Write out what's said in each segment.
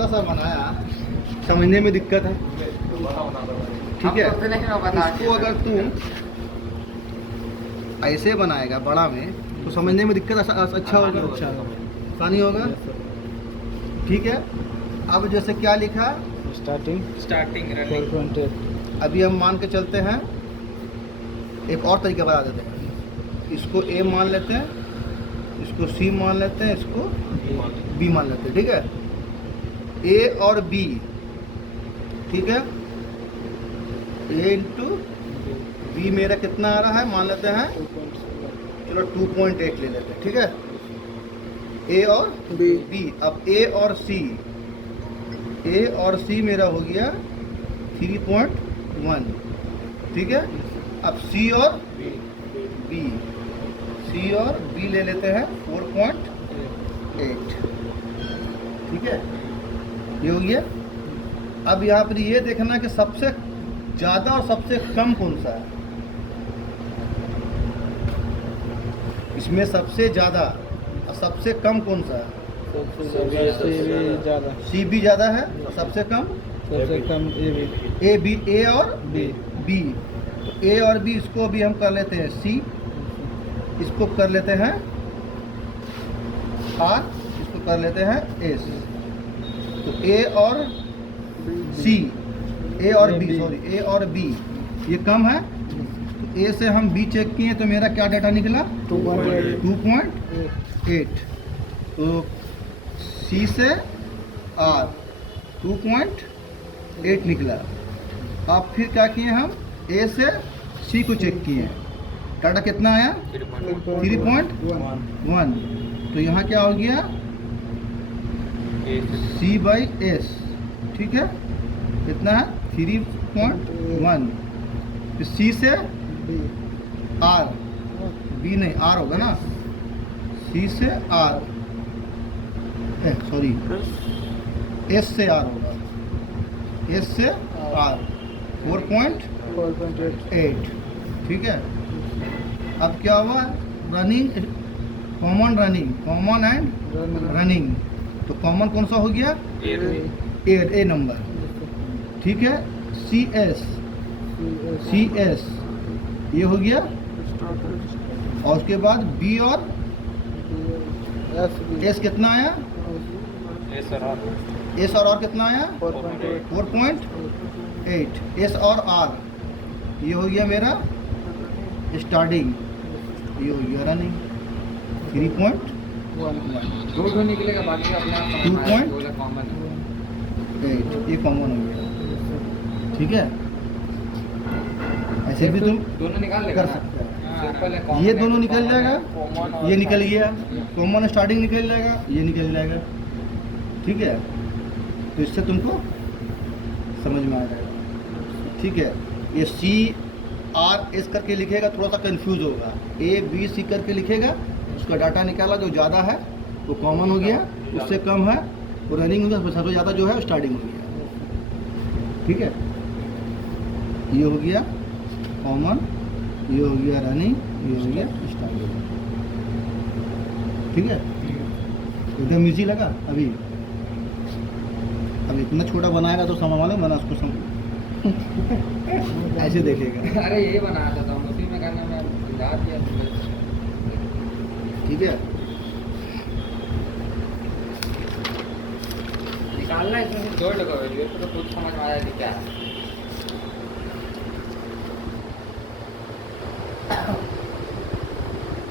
छोटा सा बनाया, समझने में दिक्कत है, ठीक है। इसको अगर तू ऐसे बनाएगा बड़ा में तो समझने में दिक्कत अच्छा होगा, आसानी होगा, ठीक है। अब जैसे क्या लिखा, स्टार्टिंग रनिंग। अभी हम मान के चलते हैं, एक और तरीका बता देते हैं। इसको ए मान लेते हैं, इसको सी मान लेते हैं, इसको बी मान लेते हैं, ठीक है। ए और बी, ठीक है। ए इंटू बी मेरा कितना आ रहा है, मान लेते हैं, चलो 2.8 ले लेते हैं, ठीक है। ए और बी। अब ए और सी मेरा हो गया 3.1, ठीक है। अब सी और बी ले लेते हैं 4.8, ठीक है। ये हो गया। अब यहाँ पर ये देखना कि सबसे ज़्यादा और सबसे कम कौन सा है। इसमें सबसे ज़्यादा और सबसे कम कौन सा है? सी बी ज़्यादा है और सबसे कम ए बी, ए और बी। तो ए और बी, इसको भी हम कर लेते हैं सी, इसको कर लेते हैं आर, इसको कर लेते हैं एस। तो ए और सी, ए और बी ये कम है। तो ए से हम बी चेक किए तो मेरा क्या डाटा निकला? 2.8। तो सी से आर 2.8 निकला। अब फिर क्या किए हम, ए से सी को चेक किए, डाटा कितना आया? 3.1। तो यहाँ क्या हो गया? सी बाई एस, ठीक है। कितना है? 3.1। फिर सी से आर, बी नहीं आर होगा ना, सी से आर, सॉरी एस से आर होगा, एस से आर 4.8, ठीक है। अब क्या हुआ? Running, common and running. तो कॉमन कौन सा हो गया? ए नंबर, ठीक है। सी एस ये हो गया। और उसके बाद बी और एस कितना आया? एस और आर कितना आया? 4.8। एस और आर ये हो गया मेरा स्टार्टिंग, ये हो गया रनिंग 3.1। 2 निकलेगा, बाकी अपना 2.8 ये कॉमन हो गया, ठीक है। ऐसे भी तुम दोनों निकाल कर सकते हो। ये दोनों निकल जाएगा, ये निकल गया, कॉमन स्टार्टिंग निकल जाएगा, ये निकल जाएगा, ठीक है। तो इससे तुमको समझ में आ जाएगा, ठीक है। ये सी आर एस करके लिखेगा, थोड़ा सा कंफ्यूज होगा। ए बी सी करके लिखेगा, उसका डाटा निकाला, जो ज़्यादा है वो कॉमन हो गया, उससे कम है वो रनिंग हो गया, सबसे ज़्यादा जो है वो स्टार्टिंग हो गया, ठीक है। ये हो गया कॉमन, ये हो गया रनिंग, ये हो गया स्टार्टिंग, ठीक है। एकदम इजी लगा। अभी इतना छोटा बनाएगा तो समझ वाले मैंने उसको ऐसे देखेगा। अरे ये बनाया था हम उसी में करने में ला दिया, ठीक है। निकालना इसमें से 2 लगा हुआ है, तो कुछ समझ में आया कि क्या है।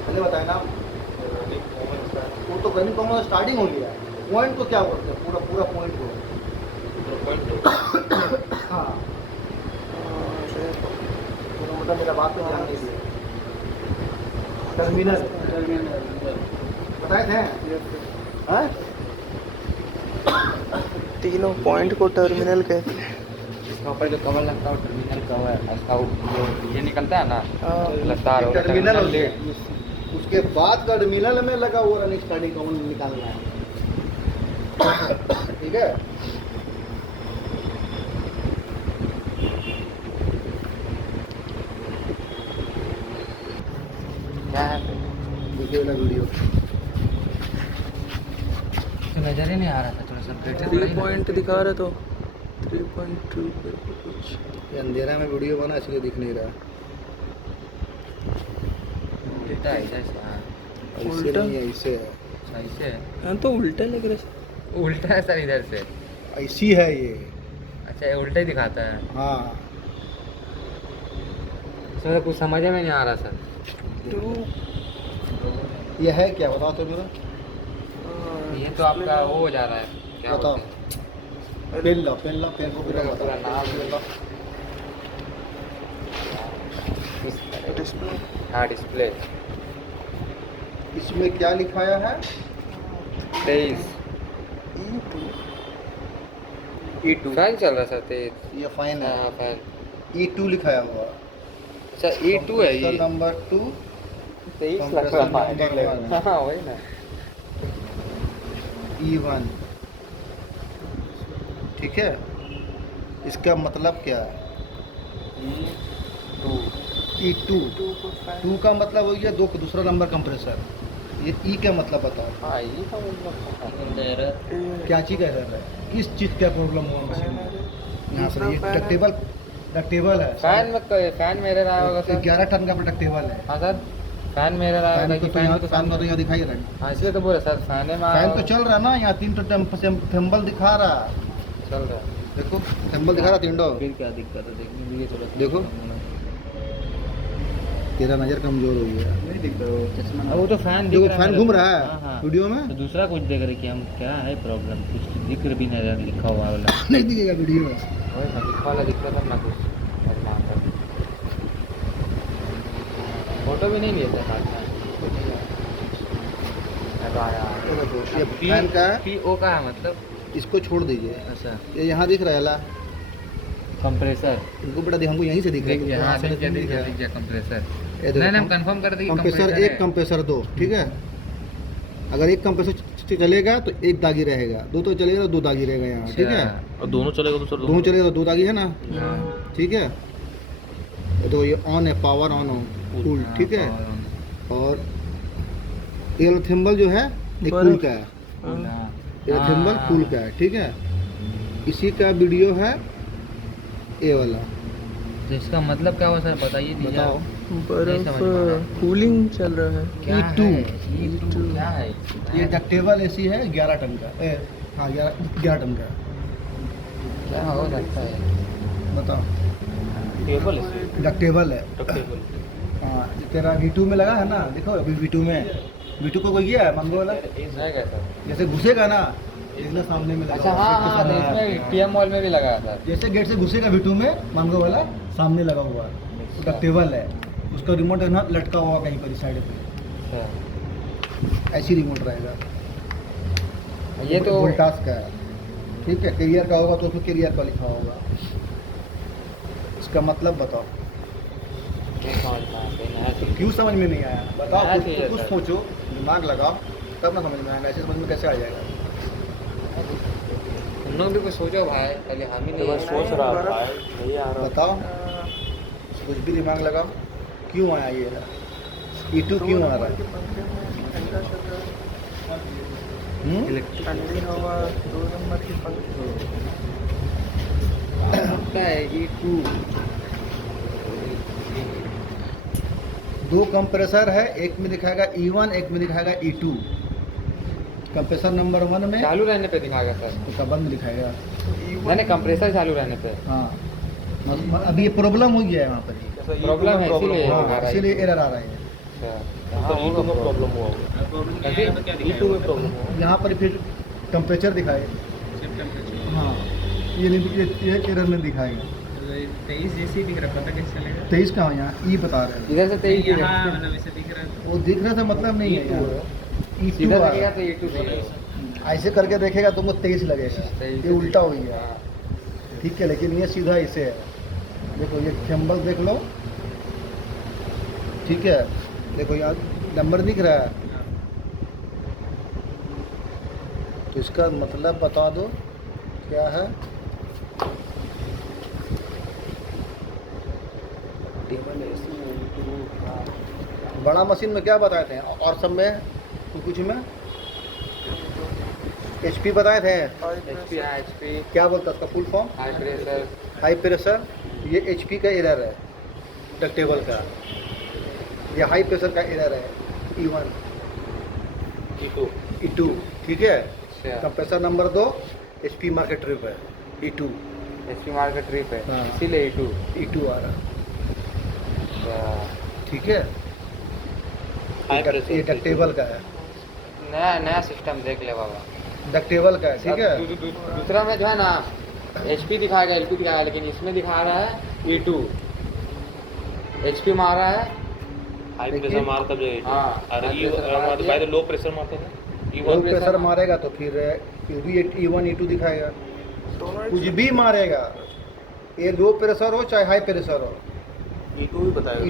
पहले बताए ना, वो तो रनिंग कॉमन स्टार्टिंग हो गया। पॉइंट को क्या बोलते हैं? पूरा पॉइंट को हाँ, मोटा मेरा बात तो ध्यान दीजिए। टर्मिनल बताए थे हाँ? तीनों पॉइंट को टर्मिनल कहते हैं। इसका ऊपर जो कवर लगता है वो टर्मिनल कवर, इसका ये निकलता है ना तार, टर्मिनल हो गया। उसके बाद टर्मिनल में लगा हुआ रनिंग स्टार्टिंग कॉमन निकालना है, ठीक है। क्या है देखिए ना वीडियो, तो नजर ही नहीं आ रहा था थोड़ा सा। कंसंट्रेटेड 3 पॉइंट दिखा रहा तो 3.2 करके कुछ। ये अंधेरा में वीडियो बना इसलिए दिख नहीं रहा। उल्टा है ऐसा। हाँ ऐसे उल्टा? नहीं है, ऐसे है। अच्छा ऐसे है। हाँ तो उल्टा लग रहा है। उल्टा है सर इधर से। ऐसी है ये। अच्छा ये उल्टा ही दिखाता है। हाँ सर कुछ समझ में नहीं आ रहा सर। 2 ये है क्या बताओ तो मेरा। ये तो आपका वो हो जा रहा है क्या बताओ। बोलते हैं? पेन लो पेन को पूरा पूरा नाम ले लो। डिस्प्ले हाँ डिस्प्ले इसमें क्या लिखाया है? 23 E2। फैन चल रहा है सर 23। ये फाइन है। हाँ फैन। E2 लिखाया हुआ। अच्छा E2 है ये। नंबर 2 23 लग रहा है। हाँ वही ना। E1 ठीक है। इसका मतलब क्या है? E2 2 का मतलब हो गया दूसरा नंबर कंप्रेसर। ये E का मतलब बताओ। हाँ ये तो मतलब क्या चीज़ का एरर है? किस चीज़ का प्रॉब्लम हुआ मशीन में? यहाँ पर ये डक्टेबल है। फैन मेरे रहा होगा सर। 11 टन का डक्टेबल है। हाँ सर फैन मेरे रहा होगा कि फैन को फैन को तो यहाँ दिखाई रहा है। हाँ इसलिए तो बोले सर फैन है फैन तो चल रहा है ना, यहाँ 3 थर्मल दिखा रहा है। चल रहा है। देखो थर्मल दिखा रहा 3 फिर क्या दिक्कत है देखने के लिए देखो तेरा नज़र कमजोर हो गया। नहीं दिख रहा चश्मा। वो तो फैन देखो फैन घूम रहा है वीडियो में। तो दूसरा कुछ देख रहे कि हम क्या है प्रॉब्लम कुछ दिख भी नहीं रहा लिखा हुआ वाला। नहीं दिखेगा वीडियो में। वही ना लिखा वाला दिख रहा था ना कुछ। फोटो भी नहीं लिए थे साथ में। ये फैन का है, PO का है मतलब। इसको छोड़ दीजिए। अच्छा ये यहाँ दिख रहा है ला कंप्रेसर इनको बेटा हमको यहीं से दिख रहा देखिए। है। हाँ यहाँ से दिख गया नहीं दिख दिख गया रहा दिख है। गया कंप्रेसर। ये देखो, नहीं हम कंफर्म कर देंगे कंप्रेसर 1 कंप्रेसर 2 ठीक है। अगर एक कंप्रेसर चलेगा तो एक दागी रहेगा, 2 तो चलेगा तो 2 दागी रहेगा यहाँ ठीक है। और दोनों चलेगा तो सर दोनों चलेगा तो 2 दागी है ना हाँ। ठीक है। तो ये ऑन है, पावर ऑन हो कूल ठीक है। और ये थर्मल जो है ये कूल का है। ये थर्मल कूल का है ठीक है। इसी का वीडियो है ये वाला। तो इसका मतलब क्या हुआ सर बताइए बताओ। बर्फ कूलिंग चल रहा है। क्या E2 है E2 क्या है ये डक्टेबल एसी है 11 टन का। हाँ 11 टन का। क्या हो सकता है बताओ। टेबल डक्टेबल है। टेबल हाँ तेरा V2 में लगा है ना, देखो अभी V2 में V2 को कोई गया है मंगो वाला। है क्या सर? जैसे घुसेगा ना देखना सामने में लगा अच्छा हुआ हाँ है, हाँ गेट के तो सामने। इसमें TM मॉल में भी लगा था। जैसे गेट से घुसेगा V2 में मंगो वाला सामने लगा हुआ है। उसका टेबल है, उसका रिमोट है ना लटका हुआ कहीं पर साइड पे। ऐसी रिमोट रहेगा। ये तो वोल्टास का है ठीक है। कैरियर का होगा तो उसमें कैरियर का लिखा होगा। इसका मतलब बताओ। नहीं समझ में आया, कोई नया चीज़। क्यों समझ में नहीं आया बताओ। नया कुछ चीज़ है कुछ सर। सोचो, दिमाग लगाओ तब ना समझ में आएगा। ऐसे समझ में कैसे आ जाएगा? तुम लोग भी कुछ सोचो भाई, पहले हम ही नहीं सोच रहा भाई नहीं आ रहा। बताओ कुछ भी दिमाग लगाओ। क्यों आया ये E2 क्यों आ रहा है? ठंडी हवा 2 नंबर की पंखी। लगता है E2 2 कंप्रेसर है, एक में दिखाएगा E1 एक में दिखाएगा E2। कंप्रेसर नंबर 1 में चालू रहने पे दिखाएगा सर। उसका बंद दिखाएगा। मैंने कंप्रेसर चालू रहने पे हाँ अभी ये प्रॉब्लम हो गया है वहाँ पर। प्रॉब्लम है इसीलिए हाँ दिखा रहा है। इसीलिए एरर आ रहा है। E2 में प्रॉब्लम हुआ E2 में प्रॉब्लम हुआ। यहाँ पर फिर टेम्परेचर दिखाए। हाँ ये नहीं, ये एरर में दिखाएगा। 23 जैसे दिख रहा, पता कैसे चलेगा? 23 कहाँ यहाँ ई बता रहे हैं। इधर से 23 दिख रहा हाँ है। मतलब ऐसे दिख रहा है। वो दिख रहा था मतलब नहीं है यहाँ। E2 सीधा आ दिखेगा रहा तो E2 दिखेगा। है। ऐसे करके देखेगा तुमको 23 लगेगा। 23 ये उल्टा हो गया हाँ। ठीक है। लेकिन ये सीधा ऐसे है। देखो ये थर्मल देख लो ठीक है। देखो यहाँ नंबर दिख रहा है तो इसका मतलब बता दो क्या है। बड़ा मशीन में क्या बताते हैं और सब में कुछ में HP बताए थे, HP है, HP क्या बोलता है उसका full form? High pressure. High pressure. ये HP का एरर है डक्टेबल का, ये हाई प्रेशर का एरर है E1 E2, ठीक है। Compressor number 2 HP market trip है E2, HP मार्केट ट्रिप है, हाँ। इसीलिए E2 आ रहा, ठीक है। ये डक्टेबल का है, नया नया सिस्टम देख ले बाबा। डक्टेबल का है, ठीक है। दूसरा में जो है ना HP दिखाएगा, LP दिखाएगा, लेकिन इसमें दिखा रहा है E2। HP मार रहा है हाई प्रेशर मारता जो है। हाँ, और high ई pressure मारती भाई है। तो लो प्रेशर मारता है लो प्रेशर मारेगा तो फिर भी E1 E2 दिखाएगा। कुछ भी मारेगा, ये लो प्रेशर हो चाहे हाई प्रेशर हो, E2 भी बताएगा।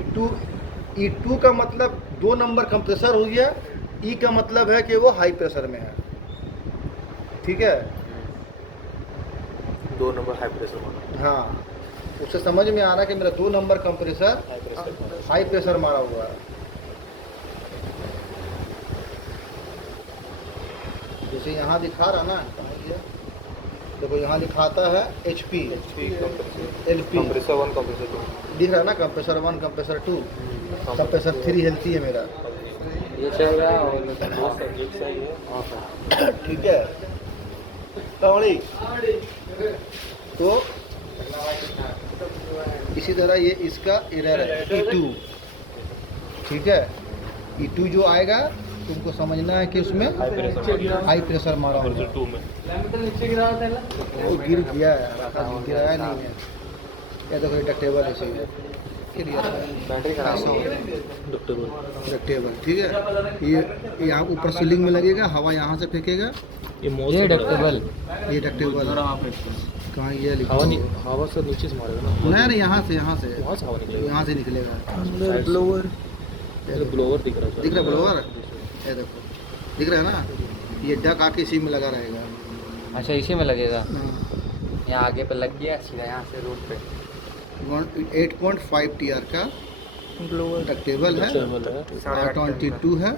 E2 का मतलब 2 नंबर कंप्रेसर हो गया, E का मतलब है कि वो हाई प्रेशर में है, ठीक है। 2 नंबर हाई प्रेशर मारता हाँ, उससे समझ में आ रहा है कि मेरा 2 number compressor high pressure. High pressure मारा हुआ है। जैसे यहाँ दिखा रहा ना, देखो यहाँ दिखाता है HP, LP, कंप्रेसर 1 कंप्रेसर 2। दिख रहा है ना, कंप्रेसर 1 कंप्रेसर 2, कंप्रेसर 3 हेल्थी है मेरा, ये चल रहा है और एक सही है। ठीक है। कौड़ी तो इसी तरह ये इसका एरर है E2, ठीक है। E2 जो आएगा तुमको समझना है कि उसमें हाई प्रेशर हाई प्रेशर मारा हुआ कंप्रेसर 2 में। नीचे गिरा होता है ना। वो गिर गया है, गिराया नहीं है। ये देखो ये डक्टेबल ऐसे ही है, गिर गया है। बैटरी खराब हो गई। डक्टेबल, ठीक है। ये यहाँ ऊपर सीलिंग में लगेगा, हवा यहाँ से फेंकेगा, ये डक्टेबल ये डक्टेबल कहाँ ये लिखा हवा हुआ? नहीं, हवा से नीचे से मारेगा ना। नहीं यहाँ से वहाँ से हवा निकलेगा। यहाँ से निकलेगा। अंदर ब्लोअर ये ब्लोअर दिख रहा है। दिख रहा है ब्लोअर, ये देखो दिख रहा है ना, ये डक आके इसी में लगा रहेगा। अच्छा, इसी में लगेगा। हाँ। यहाँ आगे पे लग गया, सीधा यहाँ से रोड पे। 8.5 TR का ब्लोअर डक्टेबल है, R22 है,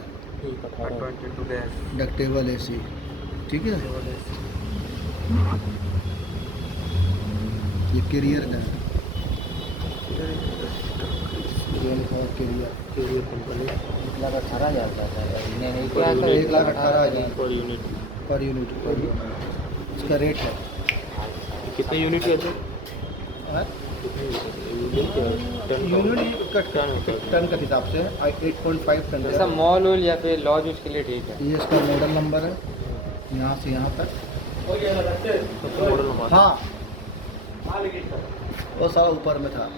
डक्टेबल AC, ठीक है। ये कैरियर का है, ये लिखा है कैरियर कंपनी। 1,18,000 का है। नहीं क्या तो था? 1,18,000 पर यूनिट। पर यूनिट, इसका रेट है। कितने यूनिट है तो? हाँ? यूनिट यूनिट का टन का हिसाब से 8.5 टन जैसा का। मॉल वॉल या फिर लॉज उसके लिए ठीक है। ये इसका मॉडल नंबर है, यहाँ से यहाँ तक। Model number. हाँ, वो सारा ऊपर में था,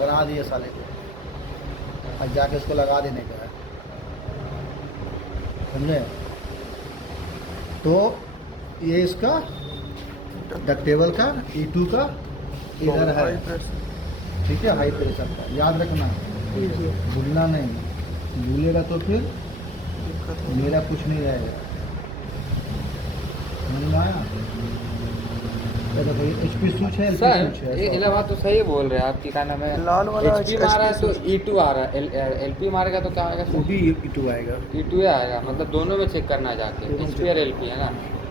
बना दिए साले को, और जाके इसको लगा देने का है, समझे। तो ये इसका डक्टेबल का E2 का इधर है, ठीक है, हाई प्रेशर का, याद रखना, भूलना नहीं, भूलेगा तो फिर मेरा कुछ नहीं रहेगा। समझ में आया? ये देखो ये HP स्विच है, LP स्विच सर, ये है। इलाहाबाद तो सही बोल रहे हैं आपकी, क्या नाम है? लाल वाला HP मारा है तो E2 आ रहा है, LP मारेगा तो क्या आएगा वो सर? भी E2 आएगा। E2 आएगा, मतलब दोनों में चेक करना जाके, HP और LP है ना।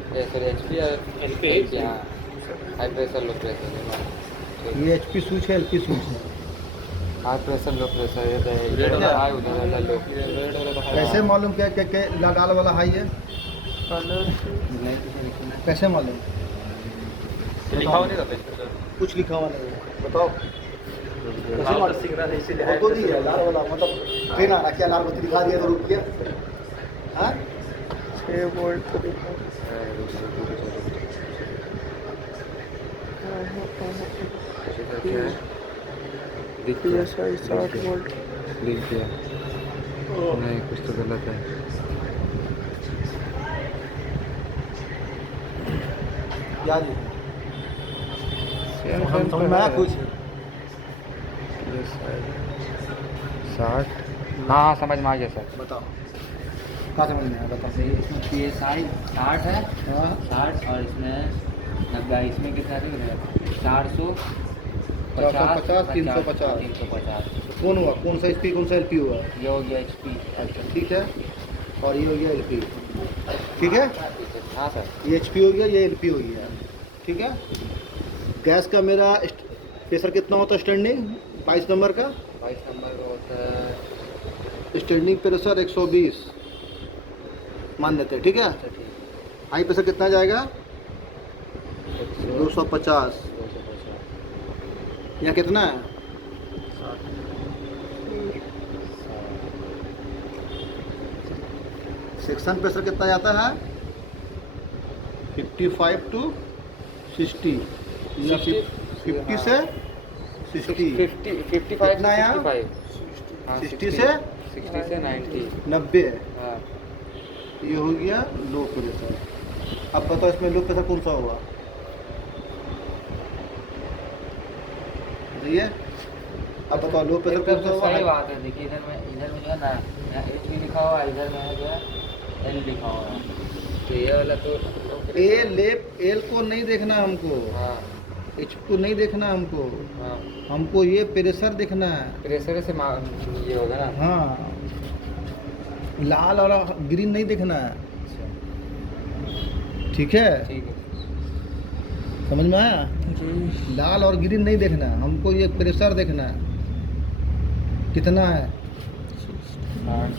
सॉरी, HP और LP, हाँ, हाई प्रेशर लो प्रेशर। ये HP स्विच है, LP स्विच है। हाई प्रेशर लो प्रेशर, ये तो है, इधर वाला हाई उधर वाला लो। कैसे मालूम क्या लाल वाला हाई है? कलर कैसे मालूम? लिखा हुआ नहीं रहता इस पर। कुछ लिखा हुआ नहीं है, बताओ। कैसे मालूम? वो तो दी है लाल वाला, मतलब ट्रेन आ रहा, क्या लाल बत्ती दिखा दिया तो रुक गया? हाँ? 6 वोल्ट का दिखा। PSI 60 volt. लिख दिया नहीं, कुछ तो गलत है। याद है? समझ में आया कुछ? 60, हाँ समझ में आ गया सर। बताओ, क्या समझ में आया बताओ। इसमें PSI 60 है, हाँ, 60 और इसमें 90, इसमें कितना है? 450, 450, 350। कौन हुआ? कौन सा HP कौन सा LP हुआ? ये हो गया HP। अच्छा, ठीक है। और ये हो गया LP। ठीक है, हाँ सर। ये HP हो गया, ये LP हो गया, ठीक है। गैस का मेरा प्रेशर कितना होता है स्टैंडिंग 22 नंबर का? 22 नंबर का होता है स्टैंडिंग प्रेशर 120 मान लेते हैं, ठीक है। अच्छा ठीक हाई प्रेशर कितना जाएगा? 250। 250 यहाँ कितना है? सेक्शन प्रेशर कितना जाता है? 55 to 60 या 50 से 60 55 कितना आया? 65 हाँ 60 से 60 से 90 90। हाँ ये हो गया लो प्रेशर। अब बताओ इसमें लो प्रेशर कौन सा होगा? बताइए, अब बताओ लो प्रेशर कौन सा सही होगा? बात है। देखिए इधर में जो है ना यहाँ HP लिखा हुआ है, इधर में है जो है L लिखा हुआ है, तो ये वाला तो एल को नहीं देखना हमको, हाँ एच को नहीं देखना हमको, हाँ हमको ये प्रेशर देखना है। प्रेशर से ये होगा ना। हाँ, लाल और ग्रीन नहीं देखना है, ठीक है। ठीक है समझ में आया? जी लाल और ग्रीन नहीं देखना है, हमको ये प्रेशर देखना है कितना है,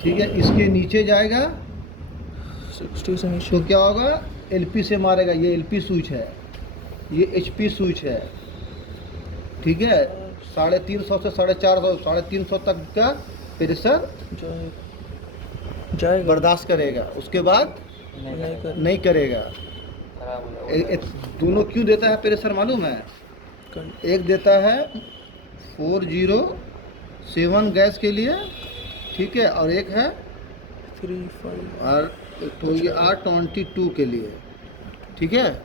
ठीक है। इसके नीचे जाएगा 60 से नीचे तो क्या होगा? LP से मारेगा, ये LP स्विच है, ये HP स्विच है, ठीक है। 350 से 450 350 तक का प्रेशर जाएगा बर्दाश्त करेगा, उसके बाद नहीं करेगा। खराब हो दोनों क्यों देता है प्रेशर मालूम है? एक देता है 407 गैस के लिए, ठीक है, और एक है 35 और तो ये R22 के लिए, ठीक है।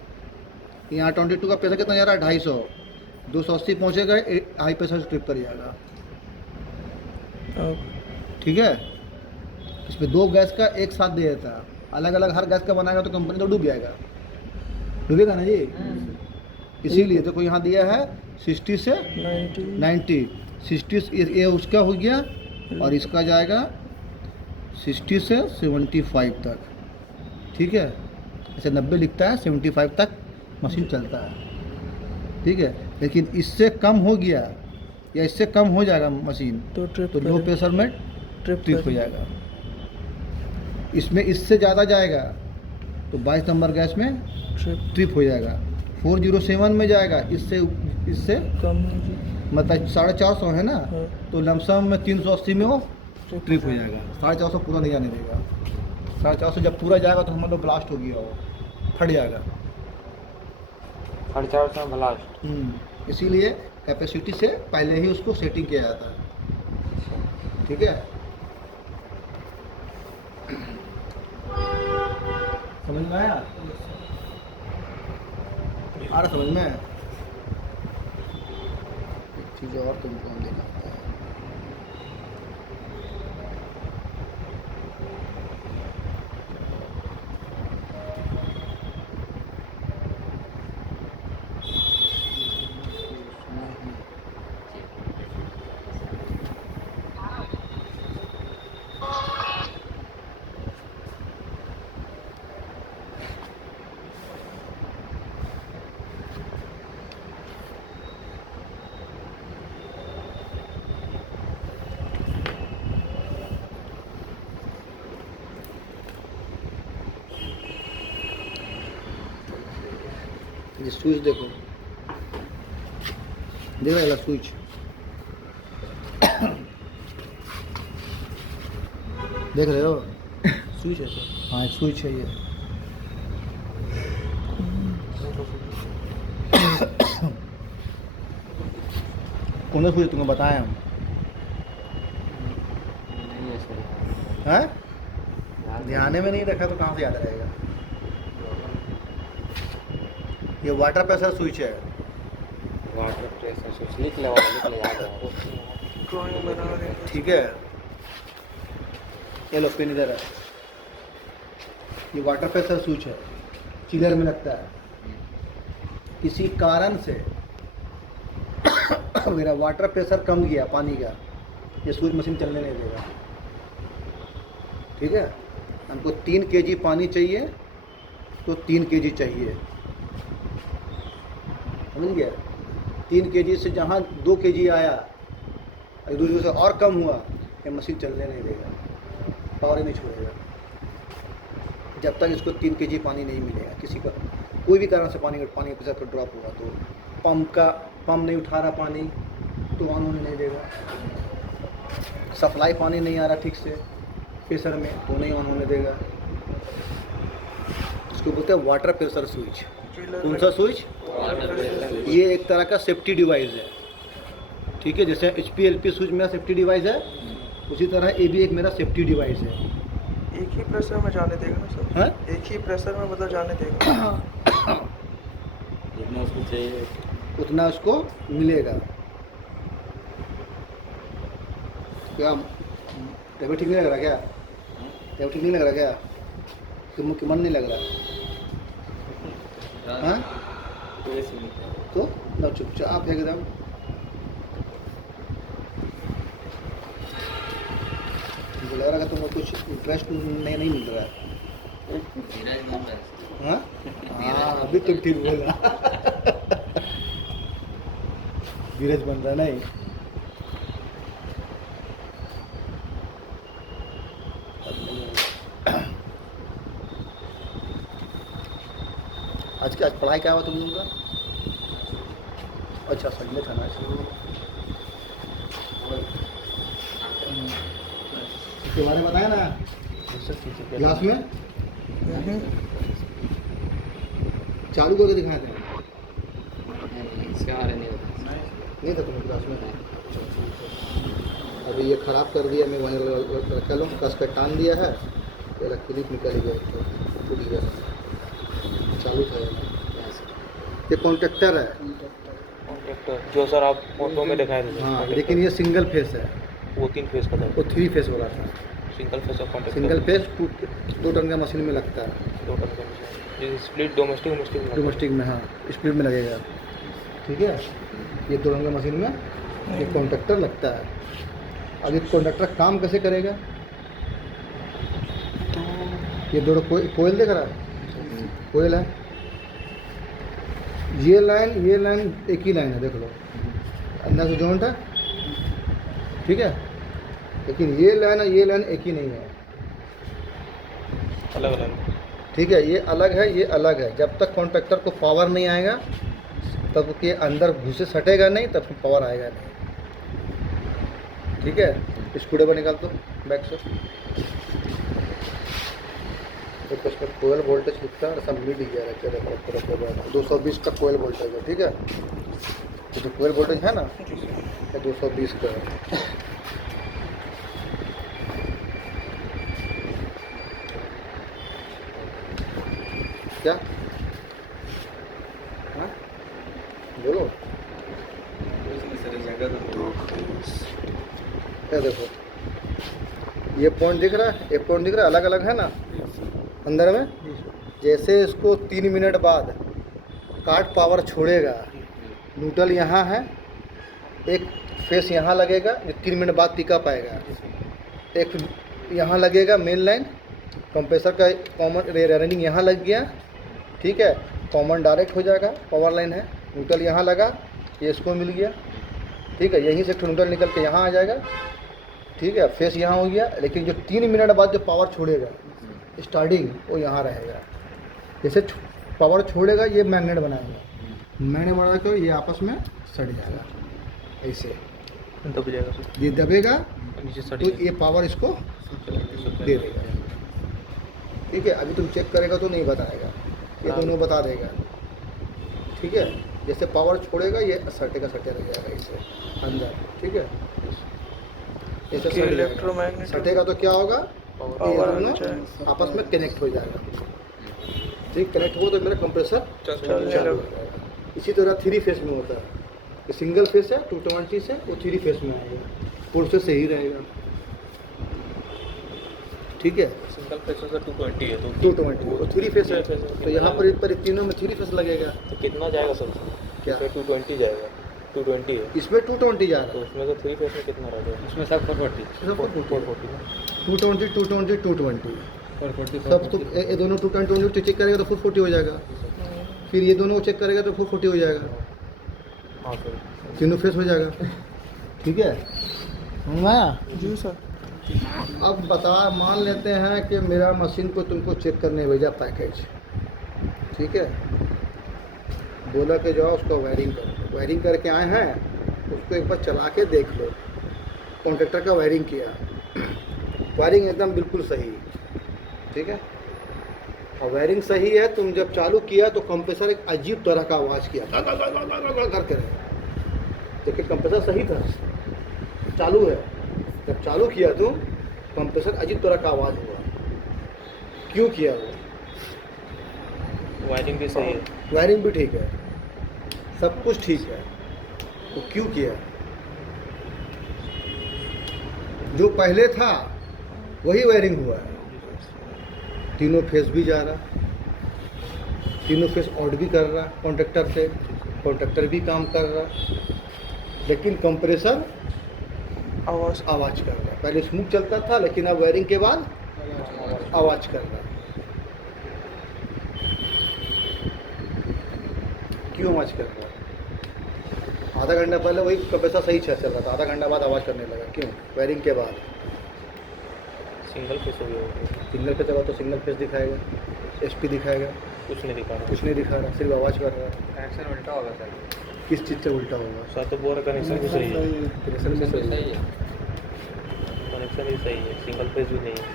यहाँ R22 का प्रेशर कितना जा रहा है? 250, 280 पहुँचेगा, हाई प्रेशर स्ट्रिप कर जाएगा, अब ठीक है। इसमें दो गैस का एक साथ दे देता है, अलग अलग हर गैस का बनाएगा तो कंपनी तो डूब जाएगा, डूबेगा ना जी। इसीलिए देखो यहाँ दिया है 60 से 90, 60 ये उसका हो गया और इसका जाएगा 60 से 75 तक, ठीक है। ऐसे 90 लिखता है, 75 तक मशीन चलता है, ठीक है। लेकिन इससे कम हो गया या इससे कम हो जाएगा मशीन तो ट्रिप तो लो प्रेशर में ट्रिप हो करें। जाएगा। इसमें इससे ज़्यादा जाएगा तो 22 नंबर गैस में ट्रिप हो जाएगा। 407 में जाएगा, इससे इससे कम है जी मतलब 450 है ना, हाँ। तो लमसम में 380 में वो ट्रिप हो जाएगा। 450 पूरा नहीं जाने देगा, 450 जब पूरा जाएगा तो हम लोग ब्लास्ट हो गया, वो फट जाएगा। 450 ब्लास्ट। इसीलिए कैपेसिटी से पहले ही उसको सेटिंग किया जाता है, ठीक है। समझ में आया? आ रहा समझ में? एक चीज़ और तुमको हम दिखाते हैं। ये स्विच देखो, देख रहा स्विच, देख रहे हो? स्विच है सर। हाँ स्विच है ये। कौन सा स्विच तुमको बताएं हम? नहीं है सर। हैं? ध्यान में नहीं रखा तो कहाँ से याद रहेगा? ये वाटर प्रेशर स्विच है, वाटर प्रेशर स्विच लिख ले, लिख ले, याद रहो। ड्राइंग बना रहे हैं। ठीक है। ये लो पेन इधर है, ये वाटर प्रेशर स्विच है, चिलर में लगता है। किसी कारण से मेरा वाटर प्रेशर कम गया पानी का, ये स्विच मशीन चलने नहीं देगा, ठीक है। हमको 3 kg पानी चाहिए तो 3 kg चाहिए, समझ गया। 3 kg से जहाँ 2 kg आया, एक दूसरे से और कम हुआ, ये मशीन चलने नहीं देगा, पावर ही नहीं छोड़ेगा जब तक इसको 3 kg पानी नहीं मिलेगा। किसी का कोई भी कारण से पानी का प्रेशर पर ड्रॉप हुआ तो पंप नहीं उठा रहा पानी तो ऑन होने नहीं देगा, सप्लाई पानी नहीं आ रहा ठीक से प्रेशर में तो नहीं ऑन होने देगा। इसको बोलते हैं वाटर प्रेशर स्विच। कौन सा स्विच? ये एक तरह का सेफ्टी डिवाइस है, ठीक है। जैसे HPLP स्विच मेरा सेफ्टी डिवाइस है, उसी तरह ये भी एक मेरा सेफ्टी डिवाइस है। एक ही प्रेशर में जाने देगा ना सर? हाँ, एक ही प्रेशर में मतलब जाने देगा। जितना उसको चाहिए उतना उसको मिलेगा। क्या तभी ठीक नहीं लग रहा क्या? तभी ठीक नहीं लग रहा क्या? कि मन नहीं लग रहा? हाँ, तो ना चुपचाप एकदम मुझे लग रहा है तुमको कुछ इंटरेस्ट नहीं मिल रहा है। हाँ हाँ, अभी तुम ठीक बोला। धीरज बन रहा नहीं। आज पढ़ाई क्या हुआ तुम लोगों का? अच्छा संडे था ना, इसके बारे में बताया ना क्लास में, चालू करके दिखाए थे। इसके बारे में नहीं था तुम्हें क्लास में? अभी ये ख़राब कर दिया, मैं वहीं रखा लूँ, कस कर टान दिया है, तेरा क्लिप निकल गया तो टूट गया। चालू था ये कॉन्ट्रैक्टर है। कॉन्ट्रैक्टर जो सर आप फोटो में दिखाए थे। हाँ, लेकिन ये सिंगल फेस है, वो 3 फेस का था। वो 3 फेस वाला था। सिंगल फेस और कॉन्ट्रैक्टर। सिंगल फेस 2 टन का मशीन में लगता है, 2 टन का मशीन। ये स्प्लिट डोमेस्टिक में। हाँ, स्पीड में लगेगा, ठीक है। ये 2 टन का मशीन में ये कॉन्ट्रैक्टर लगता है। अब ये कॉन्ट्रैक्टर काम कैसे करेगा? ये दोनों कोयल देख रहा है, कोयल है। ये लाइन एक ही लाइन है, देख लो, अंदर से जॉइंट है, ठीक है। लेकिन ये लाइन और ये लाइन एक ही नहीं है, अलग अलग, ठीक है। ये अलग है, ये अलग है। जब तक कॉन्ट्रैक्टर को पावर नहीं आएगा तब के अंदर घुसे सटेगा नहीं, तब पावर आएगा नहीं, ठीक है। स्क्रूड्राइवर निकाल दो बैक से। तो इसमें कोयल वोल्टेज लिखता है, सब मिड गियर है, 220 का कोयल वोल्टेज है, ठीक है। तो जो कोयल वोल्टेज है ना, ये 220 का है। क्या? हाँ बोलो। क्या देखो, ये पॉइंट दिख रहा है, ये पॉइंट दिख रहा है, अलग अलग है ना अंदर में। जैसे इसको 3 मिनट बाद काट पावर छोड़ेगा, न्यूट्रल यहाँ है, एक फेस यहाँ लगेगा जो 3 मिनट बाद पिकअप आएगा, एक यहाँ लगेगा मेन लाइन, कंप्रेसर का कॉमन रनिंग यहाँ लग गया, ठीक है। कॉमन डायरेक्ट हो जाएगा, पावर लाइन है, न्यूट्रल यहाँ लगा, ये इसको मिल गया, ठीक है। यहीं से न्यूट्रल निकल के यहाँ आ जाएगा, ठीक है। फेस यहाँ हो गया, लेकिन जो 3 मिनट बाद जो पावर छोड़ेगा स्टार्टिंग, वो यहाँ रहेगा। जैसे पावर छोड़ेगा, ये मैग्नेट बनाएंगे, मैग्नेट बना के ये आपस में सट जाएगा, ऐसे दब जाएगा सर। ये दबेगा नीचे तो सट ये पावर इसको दे देगा, ठीक है। अभी तुम चेक करेगा तो नहीं बताएगा, ये दोनों बता देगा, ठीक है। जैसे पावर छोड़ेगा ये सटे रह जाएगा इसे अंदर, ठीक है। जैसे इलेक्ट्रोमैग्नेटिक सटेगा तो क्या होगा, ये पावर दोनों आपस में कनेक्ट हो जाएगा, ठीक। कनेक्ट हो तो मेरा कंप्रेसर चालू हो जाएगा। इसी तरह 3 फेस में होता है, ये सिंगल फेस है 220 से, वो 3 फेस में आएगा, प्रोसेस सही रहेगा, ठीक है। सिंगल फेस से 220 है, तो 220 वो 3 फेस है, तो यहाँ पर तीनों में 3 फेस लगेगा। तो कितना जाएगा सर? क्या? 220 जाएगा, 220 है, इसमें 220 जा तो रहा है, उसमें से 3 फेस में कितना रहेगा? उसमें सब 440 220 220 सब तो ये दोनों 220 चेक करेगा तो 440 हो जाएगा, फिर ये दोनों को चेक करेगा तो 440 हो जाएगा, हाँ सर। तीनों फेस हो जाएगा। ठीक है मैं जी सर। अब मान लेते हैं कि मेरा मशीन को तुमको चेक करने भेजा पैकेज, ठीक है, बोला कि जाओ उसको वायरिंग करो, वायरिंग करके आए हैं, उसको एक बार चला के देख लो। कॉन्ट्रैक्टर का वायरिंग किया, वायरिंग एकदम बिल्कुल सही, ठीक है, और वायरिंग सही है। तुम जब चालू किया तो कंप्रेसर एक अजीब तरह का आवाज़ किया करके, लेकिन कंप्रेसर सही था, चालू है। जब चालू किया तो कंप्रेसर अजीब तरह का आवाज़ हुआ, क्यों किया वो? वायरिंग भी सही है, वायरिंग भी ठीक है, सब कुछ ठीक है, तो क्यों किया? जो पहले था वही वायरिंग हुआ है, तीनों फेस भी जा रहा, तीनों फेस ऑड भी कर रहा कॉन्ट्रैक्टर से, कॉन्ट्रैक्टर भी काम कर रहा, लेकिन कंप्रेसर आवाज़ कर रहा है। पहले स्मूथ चलता था, लेकिन अब वायरिंग के बाद आवाज़ कर रहा है। क्यों आवाज़ कर रहा है? आधा घंटा पहले वही कंप्रेसर सही चल रहा था, आधा घंटा बाद आवाज़ करने लगा, क्यों? वायरिंग के बाद। सिंगल फेस हो गया, सिग्नल पे चला तो सिग्नल फेस दिखाएगा, एसपी दिखाएगा, कुछ नहीं दिखा रहा। कुछ नहीं दिखा रहा, सिर्फ आवाज़ कर रहा है। कनेक्शन उल्टा होगा सर। किस चीज़ से उल्टा होगा? सर तो बोल रहा कनेक्शन भी सही है, कनेक्शन भी सही है। सही है। कनेक्शन भी सही है, सिंगल फेस भी नहीं है।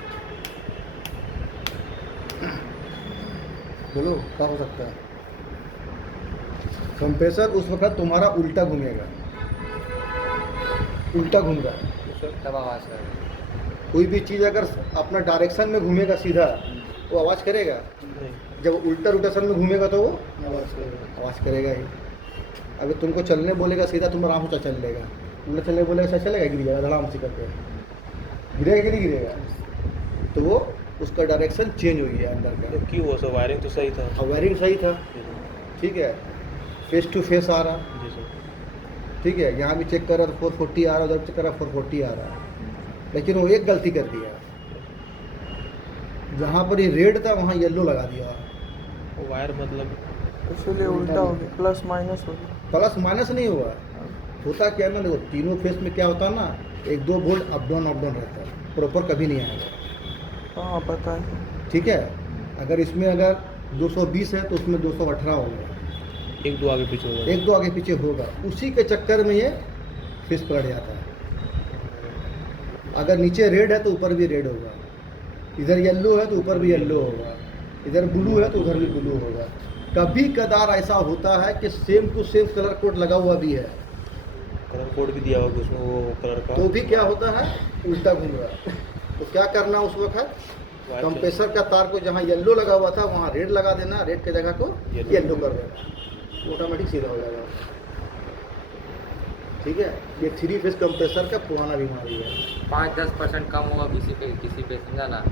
बोलो क्या हो सकता है? कंप्रेसर उस वक्त तुम्हारा उल्टा घूमेगा, उल्टा घूम रहा है। तब आवाज़ कर कोई भी चीज़ अगर अपना डायरेक्शन में घूमेगा सीधा, वो आवाज़ करेगा। नहीं, जब उल्टा रोटेशन में घूमेगा तो वो आवाज़ करेगा ही। अगर तुमको चलने बोलेगा सीधा, तुम आराम से चल लेगा, उल्टा चलने बोलेगा चलेगा, गिर जाएगा आराम से करके, गिरेगा कि नहीं गिरेगा? तो वो उसका डायरेक्शन चेंज हो गया अंदर का। तो क्यों हुआ सर? वायरिंग तो सही था। और वायरिंग सही था, ठीक है, फेस टू फेस आ रहा, जी सर। ठीक है, यहाँ भी चेक कर रहा तो 440 आ रहा, उधर चेक कर रहा 440 आ रहा, लेकिन वो एक गलती कर दिया, जहाँ पर ये रेड था वहाँ येलो लगा दिया। वो वायर मतलब इसलिए उल्टा हो गया, प्लस माइनस हो गया। प्लस माइनस नहीं हुआ, होता क्या है ना, देखो तीनों फेस में क्या होता है ना, 1-2 वोल्ट अप डाउन रहता है, प्रॉपर कभी नहीं आएगा। हाँ बताइए। ठीक है, अगर इसमें अगर 220 है तो उसमें 218 होगा, एक दो आगे पीछे हो गया। 1-2 आगे पीछे होगा, उसी के चक्कर में ये फेस पलट जाता है। अगर नीचे रेड है तो ऊपर भी रेड होगा, इधर येलो है तो ऊपर भी येलो होगा, इधर ब्लू है तो उधर भी ब्लू होगा। कभी कदार ऐसा होता है कि same to same colour code लगा हुआ भी है, कलर कोड भी दिया होगा उसमें वो कलर का, तो भी क्या होता है, उल्टा घूम रहा है। तो क्या करना उस वक्त, वायर कंप्रेसर का तार को जहाँ येलो लगा हुआ था वहाँ रेड लगा देना, रेड की जगह को Yellow। येलो कर देना, ऑटोमेटिक सीधा हो जाएगा। ठीक है, ये 3 फेज कंप्रेसर का पुराना बीमारी है। 5-10% कम होगा किसी पे समझा ना,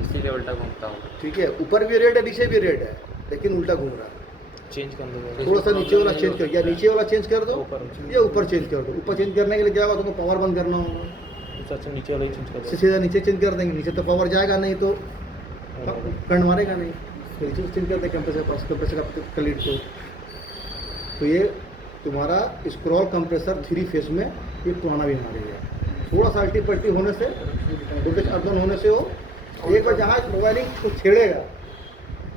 इसीलिए उल्टा घूमता होगा। ठीक है, ऊपर भी रेड है नीचे भी रेड है, लेकिन उल्टा घूम रहा है। चेंज कर दो। थोड़ा सा नीचे वाला चेंज कर, या नीचे वाला चेंज कर दो ऊपर। या ऊपर चेंज कर दो। ऊपर चेंज करने के लिए क्या होगा, तुमको पावर बंद करना होगा, अच्छा नीचे वाला ही चेंज कर दो। सीधा नीचे चेंज कर देंगे, नीचे तो पावर जाएगा नहीं तो करंट मारेगा नहीं, तो नीचे चेंज कर देंगे कंप्रेसर का क्लीड को। तो ये तुम्हारा स्क्रॉल कंप्रेसर 3 फेस में ये पुराना बीमारी है। थोड़ा सा अल्टी पल्टी होने से, वोल्टेज अप डाउन होने से हो, एक बार जहाँ वायरिंग को छेड़ेगा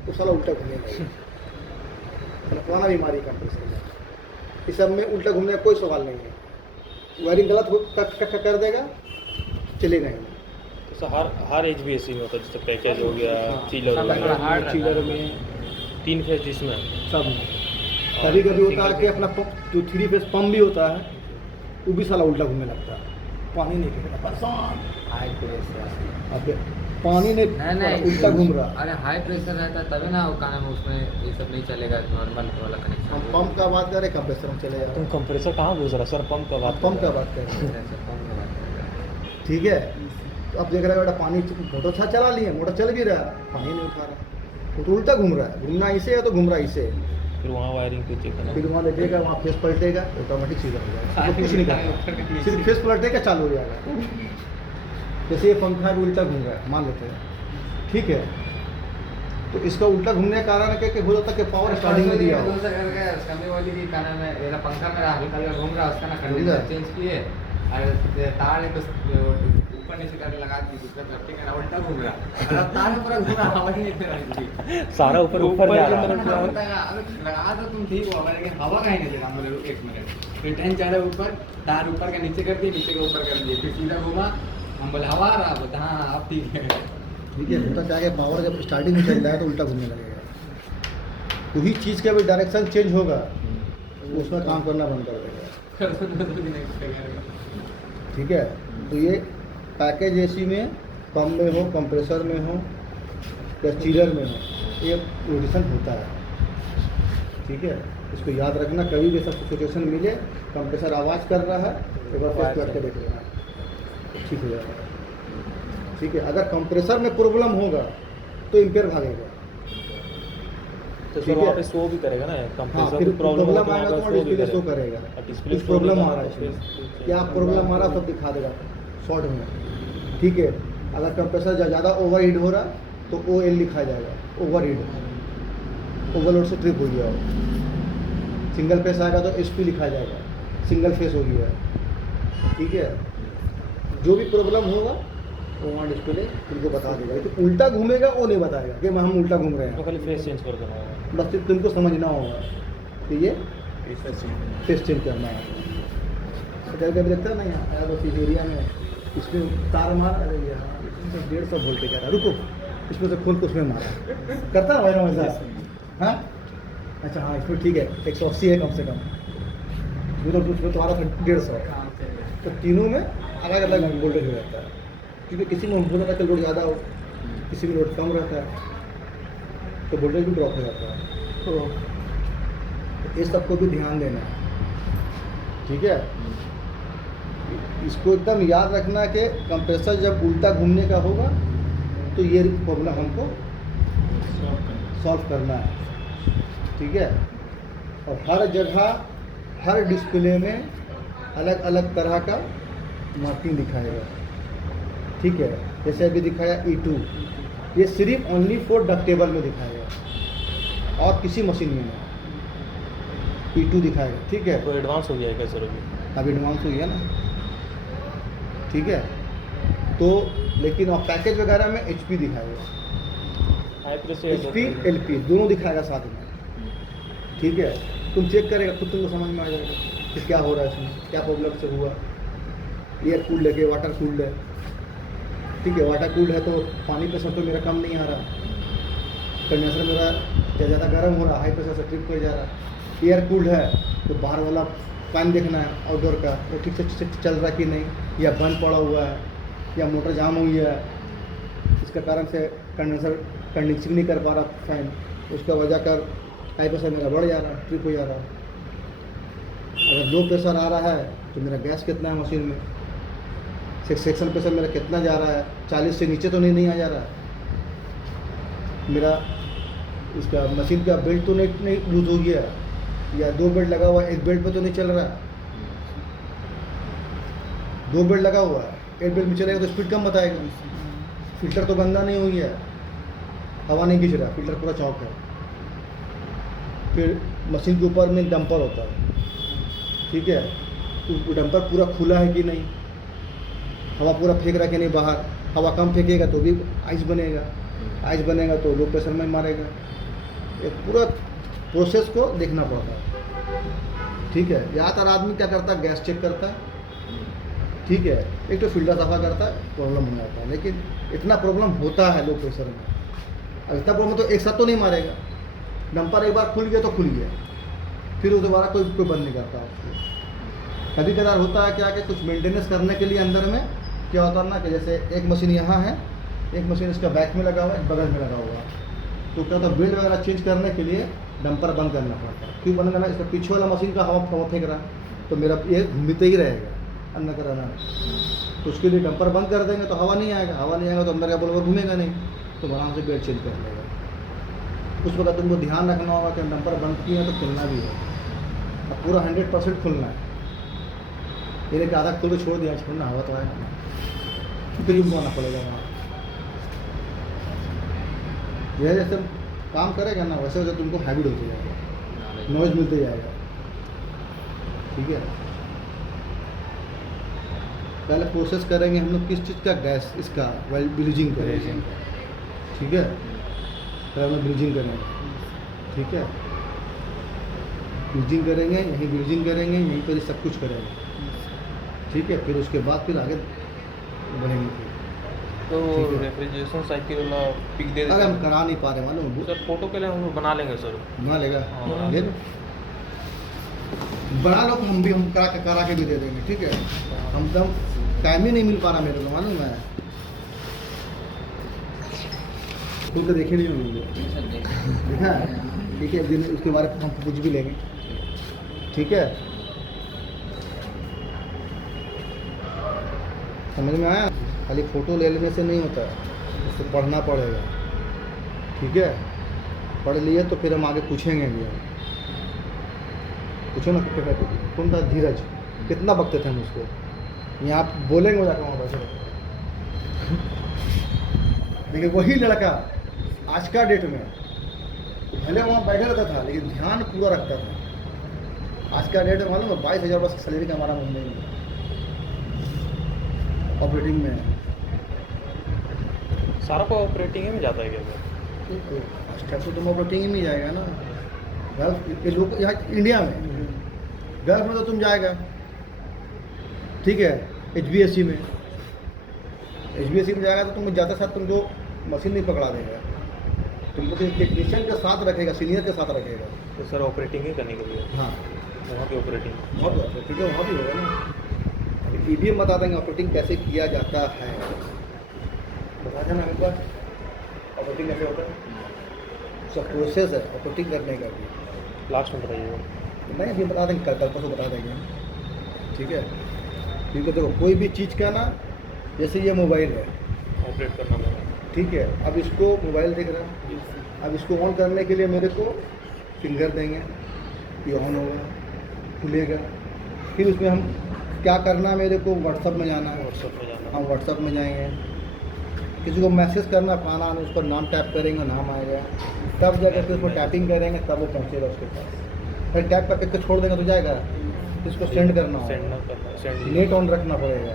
तो साला उल्टा घूमेगा। पुराना बीमारी कंप्रेसर में, इस सब में उल्टा घूमने का कोई सवाल नहीं है। वायरिंग गलत कर देगा, चलेगा ही। तो हर HVAC में होता है, जैसे पैकेज हो गया, चीलर हो सब गया, हार्ड चीलर में 3 फेज जिसमें सब में कभी कभी होता है कि अपना पंप जो 3 फेज पंप भी होता है वो भी साला उल्टा घूमने लगता है, पानी नहीं गिरेगा, परेशान। हाई प्रेशर, अब पानी नहीं नहीं उल्टा घूम रहा। अरे हाई प्रेशर रहता है तभी ना वो काम है, उसमें ये सब नहीं चलेगा, नॉर्मल वाला हम कनेक्शन। पंप का बात करें, कंप्रेसर में चले जाते तुम हैं। कंप्रेसर कहाँ घुस रहा सर? पंप का बात पंप का बात करें, ठीक है। तो अब देख रहे हो बेटा, पानी मोटर अच्छा चला लिए, मोटर चल भी रहा है, पानी नहीं उठा रहा, वो तो उल्टा घूम रहा है। घूमना इसे है तो घूम रहा है इसे, फिर वहाँ वायरिंग पे चेक करना। फिर वहाँ देखेगा, वहाँ फेस पलटेगा, ऑटोमेटिक सीधा हो जाएगा, तो कुछ नहीं करना, सिर्फ फेस पलटेगा चालू हो जाएगा। जैसे ये पंखा भी उल्टा घूम रहा है, मान लेते हैं, ठीक है, तो इसका उल्टा घूमने का कारण है कि हो जाता है कि पावर स्टार्टिंग में दिया हो। दूसरा घर गया, उसका मैं बोली कि क्या नाम है, मेरा पंखा मेरा हल्का हल्का घूम रहा है, उसका ना समझा? कंडीशनर चेंज किए और तार है तो ऊपर नीचे करके लगा दी, दूसरा लटके का उल्टा घूम रहा और अब तार में पूरा घूम रहा, हवा ही नहीं दे रही थी। सारा ऊपर ऊपर जा रहा है। होता है, अरे लगा तो तुम ठीक हो, लेकिन हवा कहीं नहीं दे रहा। बोले रुक एक मिनट, फिर टेन चढ़ा ऊपर, तार ऊपर का नीचे कर दिए, नीचे का ऊपर कर दिए, फिर सीधा घूमा, हम बोले हवा आ रहा, बोलते हाँ अब ठीक है। ठीक है, होता क्या है, पावर जब स्टार्टिंग में चल जाए तो उल्टा घूमने लगेगा। कोई चीज़ का भी डायरेक्शन चेंज होगा तो उसमें काम करना बंद कर देगा। ठीक है, तो ये पैकेज एसी में कम में हो, कंप्रेसर में हो या चिलर में हो, ये रोटेशन होता है। ठीक है, इसको याद रखना, कभी भी सब सिचुएशन मिले, कंप्रेसर आवाज़ कर रहा है एक बार टेस्ट करके देख लेना, ठीक हो जाएगा। ठीक है, अगर कंप्रेसर में प्रॉब्लम होगा तो एम्पेयर भागेगा। तो ठीक सर है। वहाँ पे शो भी करेगा ना हाँ, कंप्रेसर फिर की प्रॉब्लम प्रॉब्लम आएगा तो डिस्प्ले शो करेगा, डिस्प्ले कुछ प्रॉब्लम आ रहा है इसमें, क्या प्रॉब्लम आ रहा है सब दिखा देगा शॉर्ट में। ठीक है, अगर कंप्रेसर ज़्यादा ओवर हीट हो रहा तो OL लिखा जाएगा, ओवर हीट, ओवरलोड से ट्रिप हो गया हो। सिंगल फेस आएगा तो SP लिखा जाएगा, सिंगल फेस हो गया है। ठीक है, जो भी प्रॉब्लम होगा वो वहाँ डिस्प्ले तुमको बता देगा। तो उल्टा घूमेगा वो नहीं बताएगा कि हम उल्टा घूम रहे तो हैं, खाली फेस चेंज कर देना होगा। बस सिर्फ तुमको समझना होगा कि ये फेस चेंज करना है। तो कभी कभी देखता है ना, यहाँ आया बस इस एरिया में इसमें तार मार, अरे यार इसमें तो 150 वोल्टेज आ रहा, रुको इसमें से खोल के उसमें मारा, करता है भाई ना वैसा। हाँ अच्छा, हाँ इसमें ठीक है 180 है कम से कम, तो उसमें तुम्हारा 150, तो तीनों में अलग अलग वोल्टेज हो जाता है, क्योंकि किसी में हो जाता है कि लोड ज़्यादा हो, किसी में लोड कम रहता है, तो वोल्टेज भी ड्रॉप हो जाता है। तो इस सबको भी ध्यान देना है। ठीक है, इसको एकदम याद रखना कि कंप्रेसर जब उल्टा घूमने का होगा तो ये प्रॉब्लम हमको सॉल्व करना है। ठीक है, और हर जगह हर डिस्प्ले में अलग अलग तरह का मार्किंग दिखाएगा। ठीक है, जैसे अभी दिखाया E2, ये सिर्फ ओनली फॉर डक्टेबल में दिखाएगा और किसी मशीन में नहीं, E2 दिखाएगा। ठीक है, तो एडवांस हो गया है क्या सर अभी? अब एडवांस हो गया ना। ठीक है, तो लेकिन और पैकेज वगैरह में HP दिखाएगा, हाई प्रेशर HP LP दोनों दिखाएगा साथ में। ठीक है, तुम चेक करेगा खुद, तुमको समझ में आ जाएगा कि क्या हो रहा है इसमें, क्या प्रॉब्लम से हुआ। एयर कूल्ड है कि वाटर कूल्ड है। ठीक है, वाटर कूल्ड है तो पानी प्रेशर तो मेरा कम नहीं आ रहा, कंडेंसर मेरा ज़्यादा गर्म हो रहा, हाई प्रेशर से ट्रिप कर जा रहा। एयर कूल्ड है तो बाहर वाला फैन देखना है आउटडोर का, वो ठीक से चल रहा कि नहीं, या बंद पड़ा हुआ है, या मोटर जाम हुई है, इसका कारण से कंडेंसर कंडीशनिंग नहीं कर पा रहा फैन, उसका वजह कर हाई प्रेशर मेरा बढ़ जा रहा है, ट्रिप हो जा रहा है। अगर लो प्रेशर आ रहा है तो मेरा गैस कितना है मशीन में, सेक्शन प्रेशर मेरा कितना जा रहा है, 40 से नीचे तो नहीं आ जा रहा है, मेरा इसका मशीन का बेल्ट तो नहीं लूज हो गया, या 2 बेल्ट लगा हुआ है, 1 बेल्ट पे तो नहीं चल रहा है, 2 बेल्ट लगा हुआ है, 1 बेल्ट में चलेगा तो स्पीड कम बताएगा, फिल्टर तो गंदा नहीं हो गया, हवा नहीं खींच रहा, फिल्टर पूरा चौक है। फिर मशीन के ऊपर में डंपर होता है। ठीक है, तो डंपर पूरा खुला है कि नहीं, हवा पूरा फेंक रहा है कि नहीं बाहर, हवा कम फेंकेगा तो भी आइस बनेगा, आइस बनेगा तो लो प्रेशर में मारेगा। ये पूरा प्रोसेस को देखना पड़ता है। ठीक है, ज़्यादातर आदमी क्या करता है, गैस चेक करता है। ठीक है, एक तो फिल्टर सफा करता है, प्रॉब्लम हो जाता है, लेकिन इतना प्रॉब्लम होता है लो प्रेशर में। अब इतना प्रॉब्लम तो एक साथ तो नहीं मारेगा, डंपर एक बार खुल गया तो खुल गया, फिर वो दोबारा कोई बंद नहीं करता उसको। कभी कदार होता है क्या कि कुछ मेंटेनेंस करने के लिए अंदर में क्या होता है ना, कि जैसे एक मशीन यहाँ है, एक मशीन इसका बैक में लगा हुआ है, बगल में लगा हुआ है, तो क्या होता है बेल्ट वगैरह चेंज करने के लिए डंपर बंद करना पड़ता है। क्यों बंद करना, इसका पीछे वाला मशीन का हवा फेंक रहा है तो मेरा ये घूमते ही रहेगा अंदर का रहना, तो उसके लिए डंपर बंद कर देंगे तो हवा नहीं आएगा, हवा नहीं आएगा तो अंदर का बल्ब घूमेगा नहीं, तो आराम से बेल्ट चेंज कर लेगा। उस वक्त तुमको ध्यान रखना होगा कि डंपर बंद किया तो खुलना भी है, अब पूरा 100% खुलना है, ये कि आधा खोल के छोड़ दिया, छोड़ना हवा तो आएगा, फिर घुमाना पड़ेगा वहाँ। यह जैसे काम करेगा ना वैसे वैसे तुमको हैबिट होते जाएगा, नॉइज मिलते जाएगा। ठीक है, पहले प्रोसेस करेंगे हम लोग किस चीज़ का, गैस इसका ब्लीचिंग करेंगे। ठीक है, पहले हम लोग ब्लीचिंग करेंगे। ठीक है, ब्लीचिंग करेंगे, यहीं ब्लीचिंग करेंगे, यहीं पर सब कुछ करेंगे। ठीक है, फिर उसके बाद फिर आगे बढ़ेंगे। तो ठीक है। रेफ्रिजरेशन साइकिल वाला पिक दे अरे देते हम हैं करा नहीं पा रहे मालूम है? सर, फोटो के लिए हम लोग बना लेंगे सर। बना लेगा, हाँ। ले लो, बना लो, हम करा के भी दे देंगे। ठीक है, हम टाइम ही नहीं मिल पा रहा मेरे को मालूम है, खुद तो देखे नहीं होंगे। देखा है? ठीक है, एक दिन उसके बारे में हम पूछ भी लेंगे। ठीक है, समझ में आया? खाली फ़ोटो ले लेने से नहीं होता, उसको पढ़ना पड़ेगा। ठीक है, पढ़ लिए तो फिर हम आगे पूछेंगे भी। पूछो ना, कौन था धीरज, कितना बकते थे हम उसको, यहाँ आप बोलेंगे जाकर वहाँ बैठे। देखिए वही लड़का आज का डेट में भले वहाँ बैठा रहता था लेकिन ध्यान पूरा रखता था। आज का डेट में मालूम है 22,000 रुपये सैलरी का हमारा मुंबई में ऑपरेटिंग में है। सारा को ऑपरेटिंग में जाता है क्या सर? स्टेप तो तुम ऑपरेटिंग में जाएगा ना। गल्फ के लोग यहाँ इंडिया में, गल्फ में तो तुम जाएगा। ठीक है, HBSC में जाएगा तो तुम जाते साथ तुमको मशीन नहीं पकड़ा देगा, तुमको टेक्नीशियन के साथ रखेगा, सीनियर के साथ रखेगा। तो सर ऑपरेटिंग ही करने के लिए हाँ, वहाँ की ऑपरेटिंग। वहाँ पर ठीक है, वहाँ भी होगा ना। अभी EVM बता देंगे ऑपरेटिंग कैसे किया जाता है, बता देना एक बार ऑपरेटिंग कैसे होता है। सब प्रोसेस है ऑपरेटिंग करने का भी। लास्ट में बताइएगा। नहीं अभी बता देंगे, कल परसों बता देंगे। ठीक है, क्योंकि देखो कोई भी चीज़ का ना, जैसे ये मोबाइल है, ऑपरेट करना पड़ेगा। ठीक है, अब इसको मोबाइल देख रहा है, अब इसको ऑन करने के लिए मेरे को फिंगर देंगे, ये ऑन होगा, खुलेगा। फिर उसमें हम क्या करना, मेरे को व्हाट्सअप में जाना है, व्हाट्सअप में जाना। हम व्हाट्सअप में जाएंगे, किसी को मैसेज करना, पाना उस पर नाम टाइप करेंगे, नाम आएगा, तब जाकर फिर उसको टैपिंग करेंगे, तब वो पहुँचेगा उसके पास। फिर टैप करके छोड़ देंगे तो जाएगा, इसको सेंड करना होगा, सेंड ना करना, सेंड नेट ऑन रखना पड़ेगा।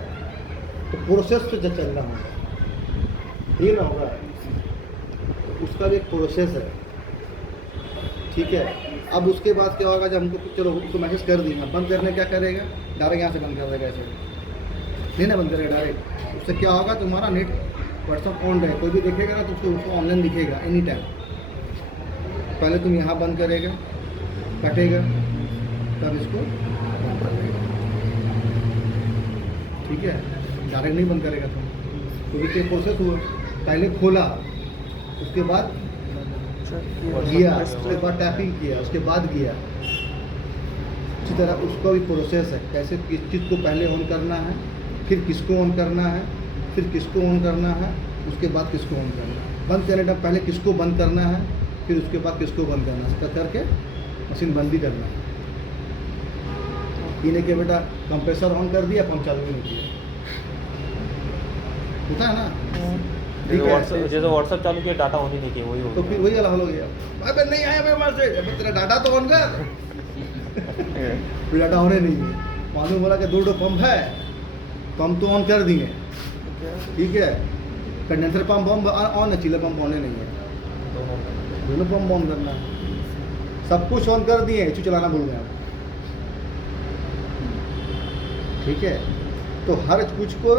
तो प्रोसेस से जो चलना होगा, ये ना होगा, उसका भी एक प्रोसेस है। ठीक है, अब उसके बाद क्या होगा, जब हमको चलो उसको मैसेज कर दिया, बंद करने क्या करेगा, डायरेक्ट यहाँ से बंद कर देगा, ऐसे नहीं ना बंद करेगा डायरेक्ट। उससे क्या होगा, तुम्हारा नेट व्हाट्सअप ऑन रहे, कोई भी देखेगा ना तो उसको ऑनलाइन दिखेगा एनी टाइम। पहले तुम यहाँ बंद करेगा, कटेगा, तब इसको बंद कर देगा। ठीक है, डायरेक्ट नहीं बंद करेगा तुम, क्योंकि तो प्रोसेस हुआ, पहले खोला, उसके बाद गया, उसके बाद टैपिंग किया, उसके बाद गया। इसी तरह उसका भी प्रोसेस है, कैसे किस चीज़ को पहले ऑन करना है, फिर किसको ऑन करना है, फिर किसको ऑन करना है, उसके बाद किसको ऑन करना है। बंद करने टाइम पहले किसको बंद करना है, फिर उसके बाद किसको बंद करना है, इसका करके मशीन बंद भी करना है। इन्हें के बेटा कंप्रेसर ऑन कर दिया, पंप चालू नहीं किया, होता है ना। ठीक है, जैसे व्हाट्सअप चालू किया, डाटा ऑन ही नहीं किया, वही हो तो गया। फिर वही वाला हल हो गया, अबे नहीं आया मेरे पास से, अबे तेरा डाटा तो ऑन कर। फिर डाटा ऑन ही नहीं है, मालूम बोला कि 2 पंप है, पंप तो ऑन कर दिए। ठीक है, कंडेंसर पंप ऑन है, चिलर पंप ऑन ही नहीं है, दोनों पंप ऑन करना है। सब कुछ ऑन कर दिए, एचयू चलाना भूल गया। ठीक है, तो हर कुछ को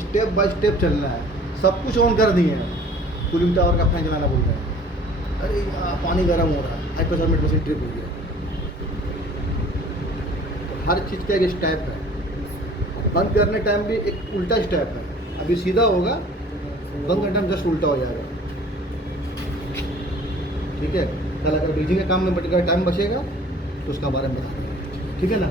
स्टेप बाय स्टेप चलना है। सब कुछ ऑन कर दिए हैं, कूलिंग टावर का फैन चलाना भूल गए, अरे यार पानी गर्म हो रहा है, हाई प्रेशर में मशीन ट्रिप हो गया। तो हर चीज़ का एक स्टेप है, बंद करने टाइम भी एक उल्टा स्टेप है। अभी सीधा होगा, बंद करने टाइम जस्ट उल्टा हो जाएगा। ठीक है, कल अगर ब्लीचिंग के काम में टाइम बचेगा तो उसका बारे में बता देंगे। ठीक है ना।